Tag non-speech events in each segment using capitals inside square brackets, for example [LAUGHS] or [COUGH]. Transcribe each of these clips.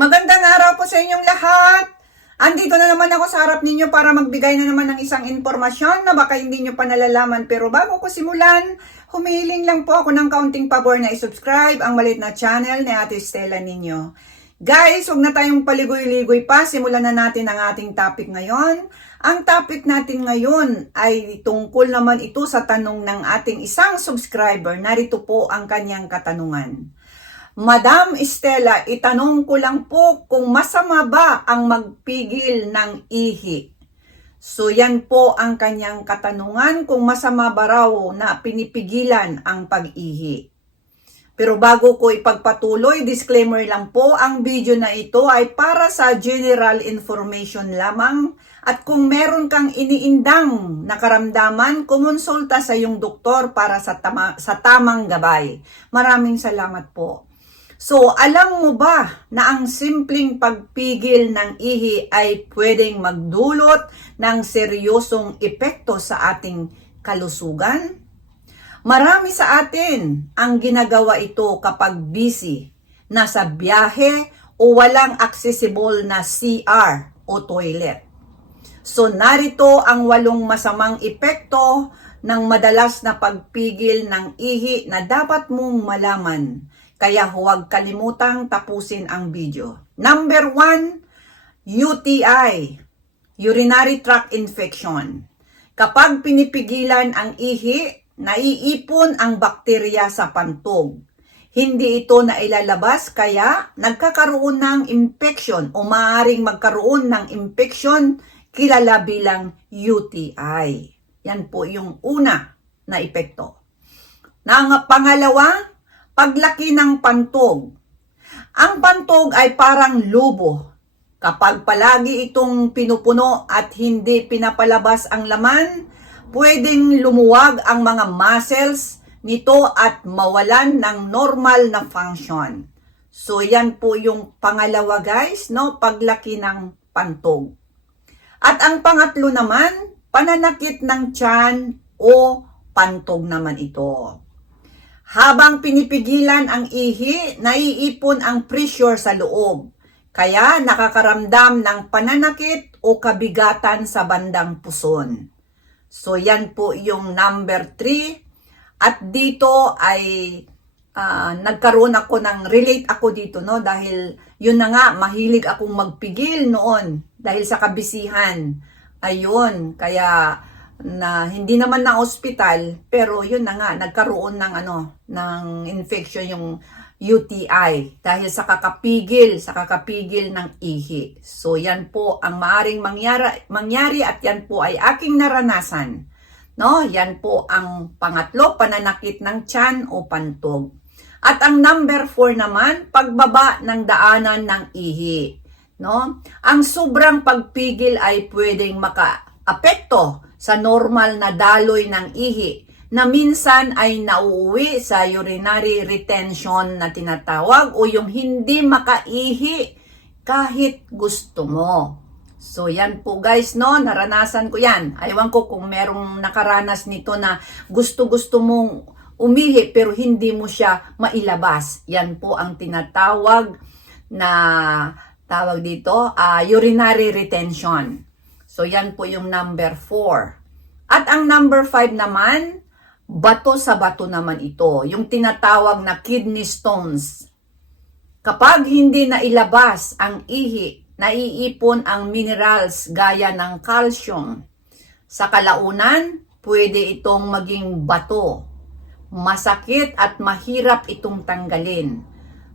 Magandang araw po sa inyong lahat. Andito na naman ako sa harap ninyo para magbigay na naman ng isang informasyon na baka hindi nyo pa nalalaman. Pero bago ko simulan, humihiling lang po ako ng kaunting pabor na isubscribe ang malit na channel ni Ate Stella ninyo. Guys, huwag na tayong paligoy-ligoy pa. Simulan na natin ang ating topic ngayon. Ang topic natin ngayon ay tungkol naman ito sa tanong ng ating isang subscriber. Narito po ang kanyang katanungan. Madam Estela, itanong ko lang po kung masama ba ang magpigil ng ihi. So yan po ang kanyang katanungan kung masama ba raw na pinipigilan ang pag-ihi. Pero bago ko ipagpatuloy, disclaimer lang po, ang video na ito ay para sa general information lamang at kung meron kang iniindang nakaramdaman, kumonsulta sa iyong doktor para sa, tama, sa tamang gabay. Maraming salamat po. So, alam mo ba na ang simpleng pagpigil ng ihi ay pwedeng magdulot ng seryosong epekto sa ating kalusugan? Marami sa atin ang ginagawa ito kapag busy, nasa biyahe o walang accessible na CR o toilet. So narito ang walong masamang epekto ng madalas na pagpigil ng ihi na dapat mong malaman. Kaya huwag kalimutang tapusin ang video. Number one, UTI, urinary tract infection. Kapag pinipigilan ang ihi, naiipon ang bakterya sa pantog. Hindi ito na ilalabas kaya nagkakaroon ng infection o maaaring magkaroon ng infection kilala bilang UTI. Yan po yung una na epekto. Na pangalawa, paglaki ng pantog. Ang pantog ay parang lubo. Kapag palagi itong pinupuno at hindi pinapalabas ang laman, pwedeng lumuwag ang mga muscles nito at mawalan ng normal na function. So yan po yung pangalawa guys, no, paglaki ng pantog. At ang pangatlo naman, pananakit ng tiyan o pantog naman ito. Habang pinipigilan ang ihi, naiipon ang pressure sa loob. Kaya nakakaramdam ng pananakit o kabigatan sa bandang puson. So yan po yung number 3. At dito ay ah, nagkaroon ako ng relate ako dito no dahil yun na nga mahilig akong magpigil noon dahil sa kabisihan. Ayun, kaya na hindi naman na ospital pero yun na nga nagkaroon ng ano ng infection yung UTI dahil sa kakapigil sa kakapigil ng ihi. So yan po ang maaring mangyari, mangyari at yan po ay aking naranasan. No, yan po ang pangatlo pananakit ng tiyan o pantog. At ang number 4 naman pagbaba ng daanan ng ihi. No? Ang sobrang pagpigil ay pwedeng maka-apekto sa normal na daloy ng ihi na minsan ay nauuwi sa urinary retention na tinatawag o yung hindi makaihi kahit gusto mo. So yan po guys no, naranasan ko yan. Ayawan ko kung merong nakaranas nito na gusto-gusto mong umihi pero hindi mo siya mailabas. Yan po ang tinatawag na tawag dito, ah, urinary retention. So yan po yung number 4. At ang number 5 naman, bato sa bato naman ito, yung tinatawag na kidney stones. Kapag hindi na ilabas ang ihi, naiipon ang minerals gaya ng calcium. Sa kalaunan, pwede itong maging bato. Masakit at mahirap itong tanggalin.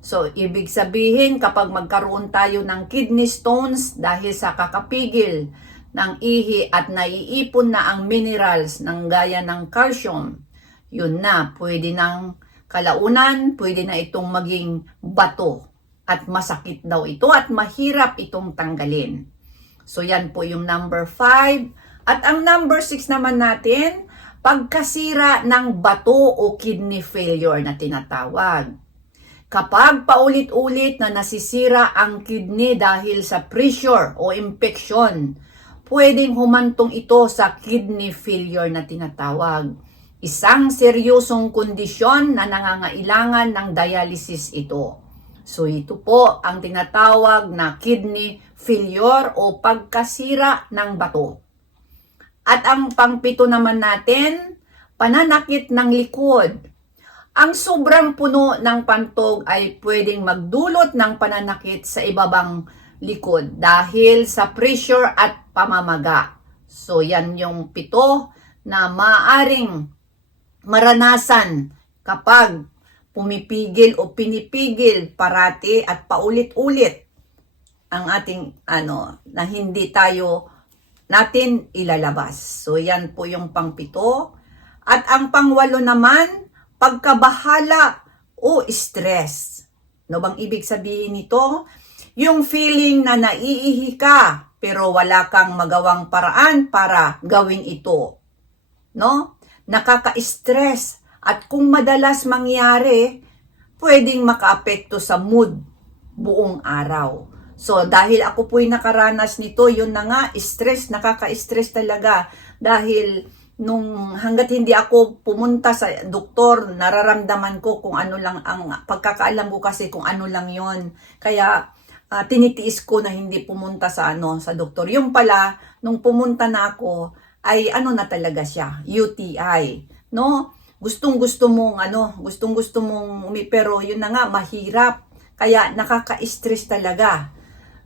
So, ibig sabihin kapag magkaroon tayo ng kidney stones dahil sa kakapigil ng ihi at naiipon na ang minerals ng gaya ng calcium, yun na, pwede ng kalaunan, pwede na itong maging bato. At masakit daw ito at mahirap itong tanggalin. So yan po yung number 5. At ang number 6 naman natin, pagkasira ng bato o kidney failure na tinatawag. Kapag paulit-ulit na nasisira ang kidney dahil sa pressure o infection, pwedeng humantong ito sa kidney failure na tinatawag. Isang seryosong kondisyon na nangangailangan ng dialysis ito. So ito po ang tinatawag na kidney failure o pagkasira ng bato. At ang pangpito naman natin, pananakit ng likod. Ang sobrang puno ng pantog ay pwedeng magdulot ng pananakit sa ibabang likod dahil sa pressure at pamamaga. So yan yung pito na maaring maranasan kapag pumipigil o pinipigil parati at paulit-ulit ang ating ano na hindi tayo natin ilalabas. So yan po yung pangpito. At ang pangwalo naman, pagkabahala o stress. No bang ibig sabihin nito? Yung feeling na naiihi ka pero wala kang magawang paraan para gawin ito. No? Nakaka-stress at kung madalas mangyari, pwedeng makaapekto sa mood buong araw. So, dahil ako po'y nakaranas nito, yun na nga, stress, nakaka-stress talaga. Dahil nung hanggat hindi ako pumunta sa doktor, nararamdaman ko kung ano lang ang pagkakaalam ko kasi kung ano lang yon. Kaya ah, tinitiis ko na hindi pumunta sa ano sa doktor. Yung pala nung pumunta na ako ay ano na talaga siya, UTI, no? Gustong-gusto mong ano, gustong-gusto mong umi pero yun na nga mahirap. Kaya nakaka-stress talaga.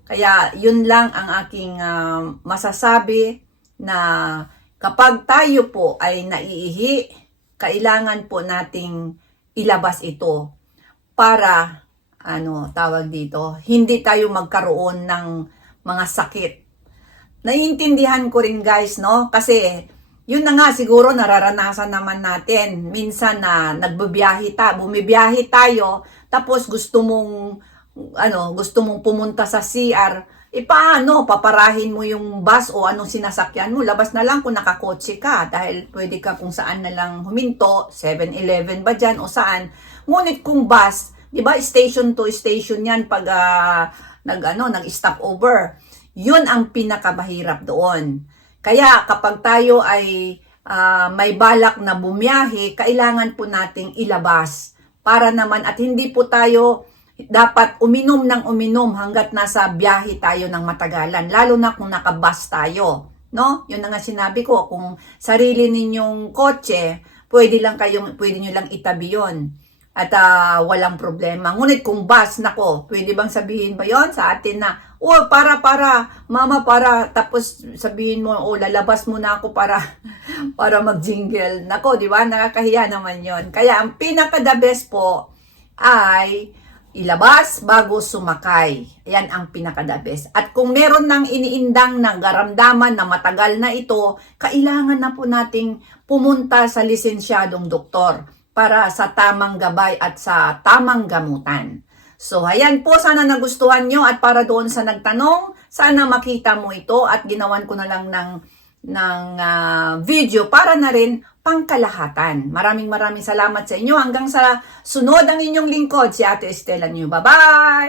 Kaya yun lang ang aking ah, masasabi na kapag tayo po ay naiihi, kailangan po nating ilabas ito para ano tawag dito, hindi tayo magkaroon ng mga sakit. Naiintindihan ko rin guys, no? Kasi yun na nga siguro nararanasan naman natin. Minsan na nagbibiyahe ta, bumibiyahe tayo, tapos gusto mong ano, gusto mong pumunta sa CR, e paano, paparahin mo yung bus o anong sinasakyan mo, labas na lang kung nakakotse ka, dahil pwede ka kung saan na lang huminto, 7-Eleven ba dyan o saan. Ngunit kung bus, di ba, station to station yan pag ah, nag, ano, nag-stop over. Yun ang pinakamahirap doon. Kaya kapag tayo ay ah, may balak na bumiyahe, kailangan po nating ilabas para naman at hindi po tayo dapat uminom ng uminom hanggat nasa biyahe tayo ng matagalan, lalo na kung nakabus tayo. No? Yun na nga sinabi ko, kung sarili ninyong kotse, pwede lang kayong, pwede nyo lang itabi yun. At ah, walang problema. Ngunit kung bus, nako, pwede bang sabihin ba yon sa atin na, oh, para, para, mama, para, tapos sabihin mo, oh, lalabas mo na ako para, [LAUGHS] para mag-jingle. Nako, di ba? Nakakahiya naman yon Kaya ang pinaka-the best po ay ilabas bago sumakay. Ayan ang pinaka-the best. At kung meron ng iniindang na garamdaman na matagal na ito, kailangan na po nating pumunta sa lisensyadong doktor para sa tamang gabay at sa tamang gamutan. So, ayan po, sana nagustuhan nyo at para doon sa nagtanong, sana makita mo ito at ginawan ko na lang ng, ng ah, video para na rin pangkalahatan. Maraming maraming salamat sa inyo. Hanggang sa sunod ang inyong lingkod, si Ate Estela New. Bye-bye!